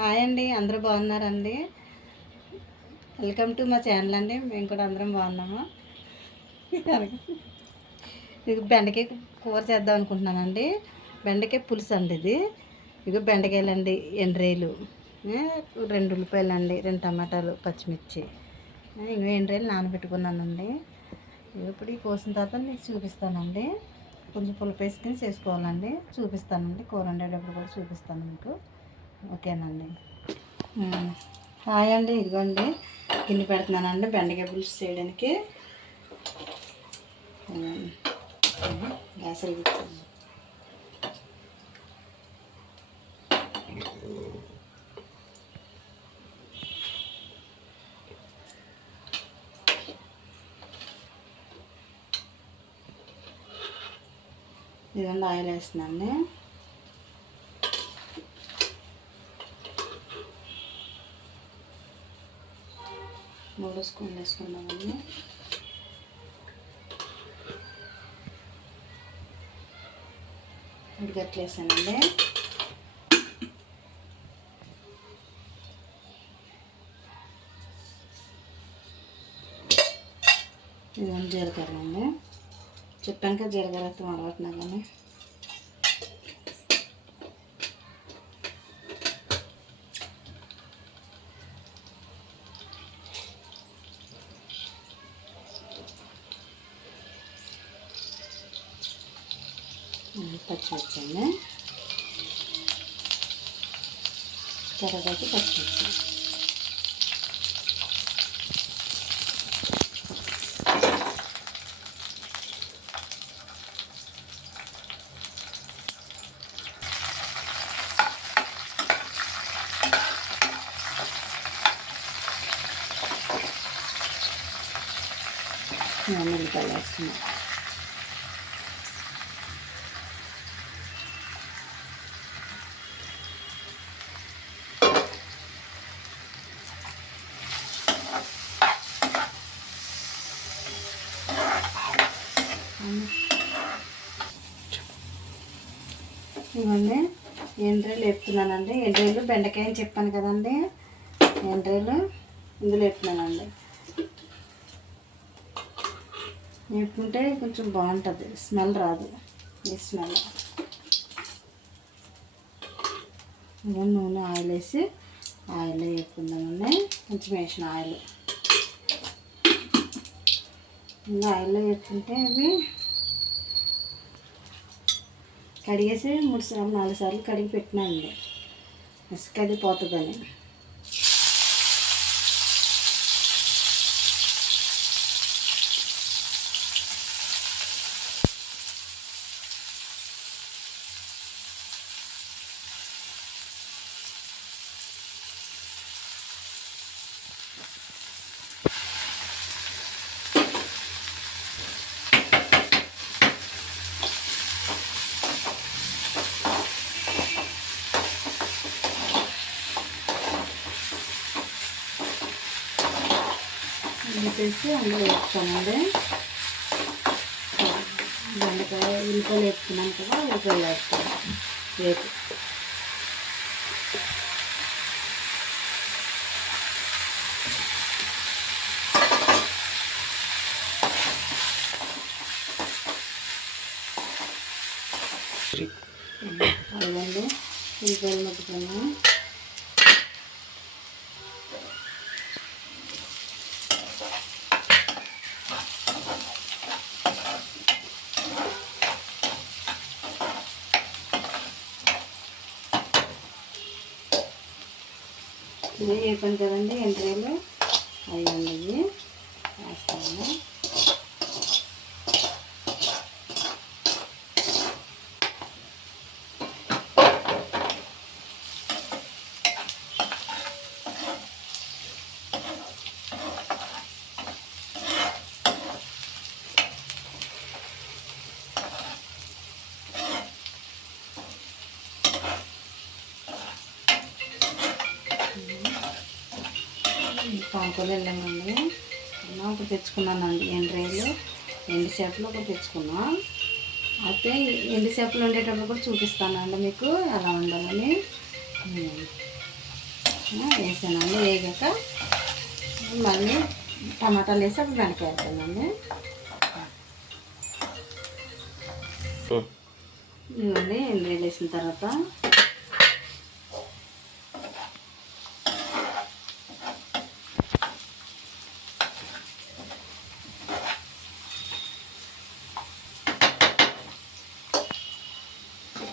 Hi అండి అందరూ బాగున్నారండి? వెల్కమ్ టు మా ఛానల్ అండి మేము కూడా అందరం బాగున్నాము. ఇది బెండకాయ కూర చేద్దాం అనుకుంటున్నానండి. బెండకాయ పులుసు అండి ఇది. ఇక బెండకాయలు అండి ఎండ్రేలు రెండు ఉల్లిపాయలు అండి రెండు టమాటాలు పచ్చిమిర్చి. ఏ, ఇంకో ఎండ్రేలు నానబెట్టుకున్నానండి. ఇప్పుడు ఈ కోసిన తర్వాత మీకు చూపిస్తానండి. కొంచెం పులుపు వేసుకుని చేసుకోవాలండి. చూపిస్తానండి కూర వండేటప్పుడు కూడా చూపిస్తాను మీకు. ఓకేనండి. హాయ్ అండి ఇదిగోండి. గిన్నె పెడుతున్నానండి బెండకాయ పులుసు చేయడానికి. గ్యాస్ వెలిగించాను ఇదండి ఆయిల్ వేస్తున్నాను మూడు స్పూన్లు వేసుకున్నామండి ఉడిగట్లేసానండి ఇదండి జీలకర్ర అండి. చెప్పాను కదా జీలకర్ర అయితే అలవాటున్నా పచ్చిమిర్చి అండి తర్వాత పచ్చిమిర్చి. ఉల్లిపాయలు వేస్తున్నాం ఇవన్నీ ఎండ్రీలు వేపుతున్నానండి ఎండ్రీలు బెండకాయ అని చెప్పాను కదండి. ఎండ్రీలు ఇందులో వేపుతున్నానండి వేపుకుంటే కొంచెం బాగుంటుంది. స్మెల్ రాదు. ఈ స్మెల్. నూనె ఆయిల్ వేసి ఆయిల్ వేపుకుందామండి. కొంచెం వేసిన ఆయిల్. ఇంకా ఆయిల్లో వేపుకుంటే అవి కడిగేసి మూడు సార్లు నాలుగు సార్లు కడిగి పెట్టినానండి ఇసుక అది పోతుందని. వేసేసి అందులో వేస్తానండి బెండకాయ ఉల్లిపాయలు వేసుకున్నాం కదా ఉల్లిపాయలు వేస్తాను వేపు. అదండి ఉల్లిపాయలు మట్టుకున్నాం. ఇవి వేపాను కదండి ఎంట్రీలు అవి ఇవి వేస్తాము పాంకులు వెళ్ళామండి. అన్న ఒకటి తెచ్చుకున్నానండి. ఎండ్రేలు ఎండు చేపలు ఒకటి తెచ్చుకున్నాం. అయితే ఎండు చేపలు వండేటప్పుడు కూడా చూపిస్తానండి మీకు ఎలా ఉండాలని. వేసానండి వేగాక మళ్ళీ టమాటాలు వేసి అప్పుడు వెనక వేస్తానండి. ఇవ్వండి ఎండ్రీలు వేసిన తర్వాత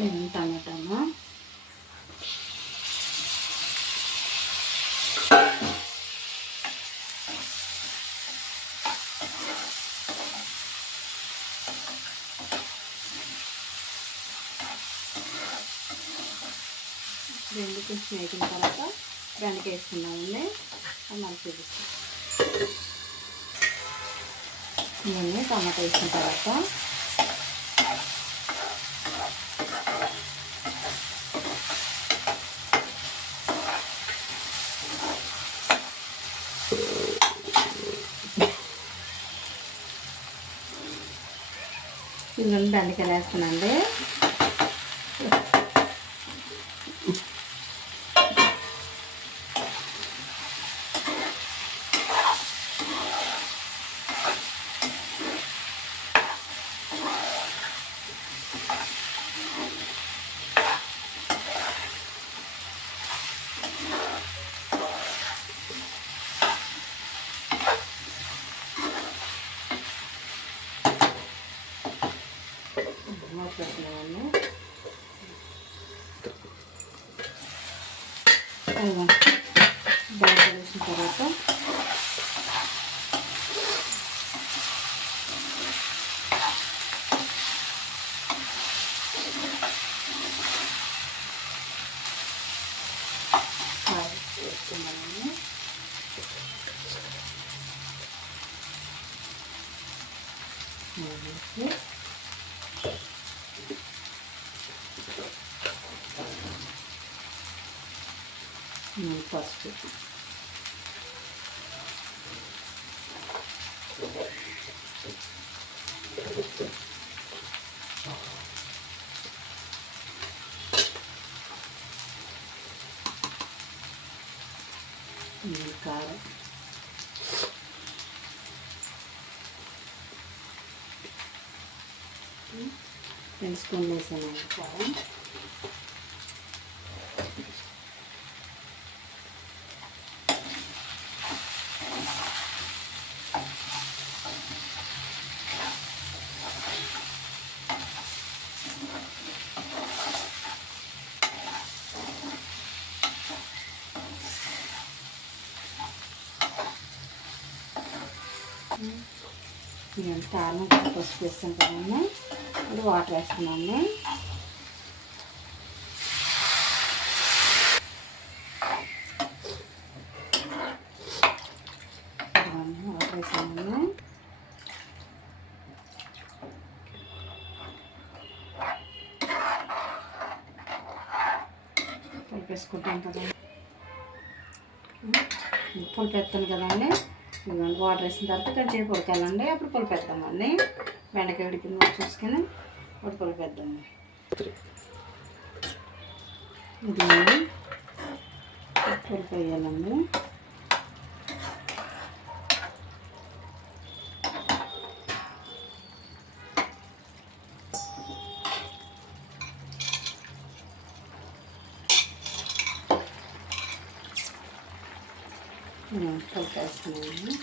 టమాటాను రెండు కొంచెం వేసిన తర్వాత బెండకాయ వేసుకున్నామండి అది మనకు చూపిస్తాం. ఇవన్నీ టమాటా వేసిన తర్వాత ఇవన్నీ బెండకాయలు వేస్తానండి వేసిన తర్వాత ఫస్ట్ వేసి పసుపు. ఉమ్, కారం ఉమ్, రెండు స్పూన్లు వేసాను నేను కారం పసుపు వేస్తాం కదండి అది వాటర్ వేస్తున్నాను. వాటర్ వేసాము కలిపేసుకుంటాం కదా పులుపు కదండి ఇదిగోండి వాటర్ వేసిన తర్వాత కొంచెం ఉడకాలండి అప్పుడు పులుపు వేద్దామండి బెండకాయ ఉడికింది చూసుకొని అప్పుడు పులుపు వేద్దాము ఇదిగోండి. పులుపు వేయాలండి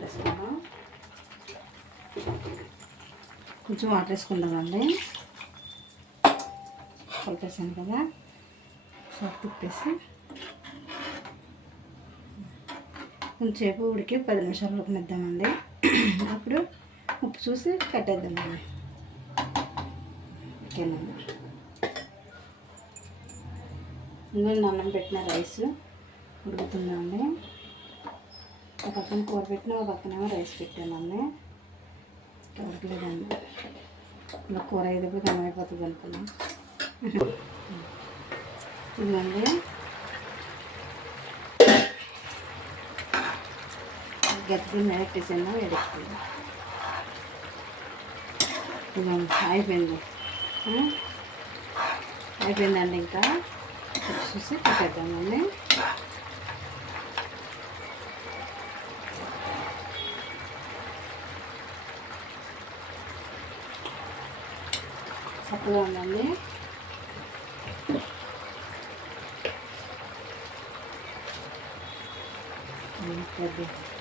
వేస్తున్నాను కొంచెం వాటర్ వేసుకుందామండి కలిపేసాను కదా. ఒకసారి తిప్పేసి కొంచెంసేపు ఉడికి పది నిమిషాలు ఉడకనిద్దామండి. అప్పుడు ఉప్పు చూసి కట్టేద్దామండి. ఓకేనండి ఇందులో అన్నం పెట్టిన రైస్ ఉడుకుతుందండి. ఒక పక్కన కూర పెట్టిన ఒక పక్కనేమో రైస్ పెట్టానండి ఉడకలేదండి. ఇలా కూర అయ్యేటప్పుడు కనమైపోతుంది అనుకున్నాం ఇదిగోండి. గట్టి ఎలక్ట్రిషన్ వేడెక్కింది. ఇదిగోండి, అయిపోయింది. అయిపోయిందండి ఇంకా. చూసి పెట్టేద్దామండి చక్కగా ఉందండి. Thank you.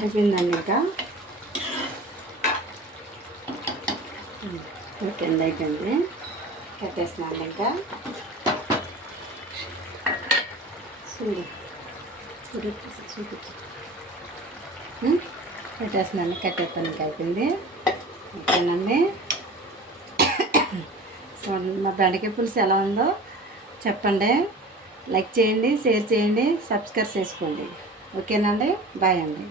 అయిపోయిందండి ఇంకా. ఓకే అండి అయిపోయింది. కట్టేస్తున్నాను ఇంకా. చూడు. చూడు చూపించు. కట్టేస్తాను ఇంకా అయిపోయింది. ఓకేనండి. చూడండి మా బెండకాయ పులుసు ఎలా ఉందో చెప్పండి. లైక్ చేయండి షేర్ చేయండి సబ్స్క్రైబ్ చేసుకోండి. ఓకేనండి బాయ్ అండి.